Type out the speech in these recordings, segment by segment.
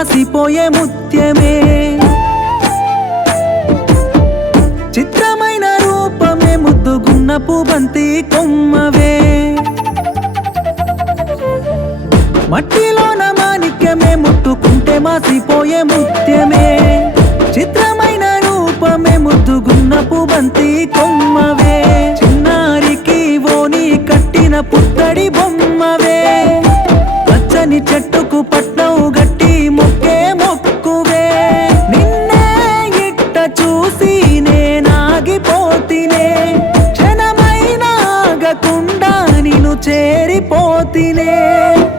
మాసిపోయే ముత్యమే చిత్రమైన రూపమే ముద్దుగున్న పూబంతి కొమ్మవే మట్టిలోన మాణిక్యమే ముట్టుకుంటే మాసిపోయే ముత్యమే చిత్రమైన రూపమే ముద్దుగున్న పూబంతి కొమ్మవే చిన్నారికి ఓని కట్టిన పుత్తడి బొమ్మవే పచ్చని చెట్టుకు పట్నం గట్టి మొక్కే మొక్కువే నిన్నే ఇట్ట చూసి నేనాగిపోతినే క్షణమైనాగకుండా నిన్ను చేరిపోతినే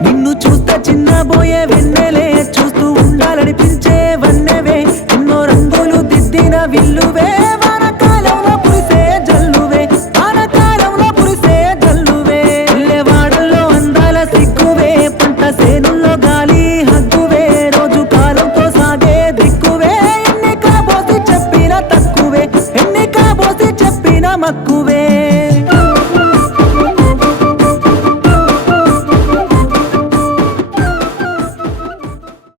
నిన్ను చూస్తా చిన్నబోయే వెన్నెలే చూస్తూ ఉండాలనిపించే వన్నెవే ఎన్నో రంగులు దిద్దిన విల్లువే వానకాలంలో కురిసే జల్లువే వానకాలంలో కురిసే జల్లువే పిల్లవాడల్లో అందాల సిగ్గువే పంట సేనుల్లో గాలి హగ్గువే రోజు కాలంతో సాగే దిక్కువే ఎన్ని కాబోసి చెప్పిన తక్కువే ఎన్ని కాబోసి చెప్పిన మక్కువే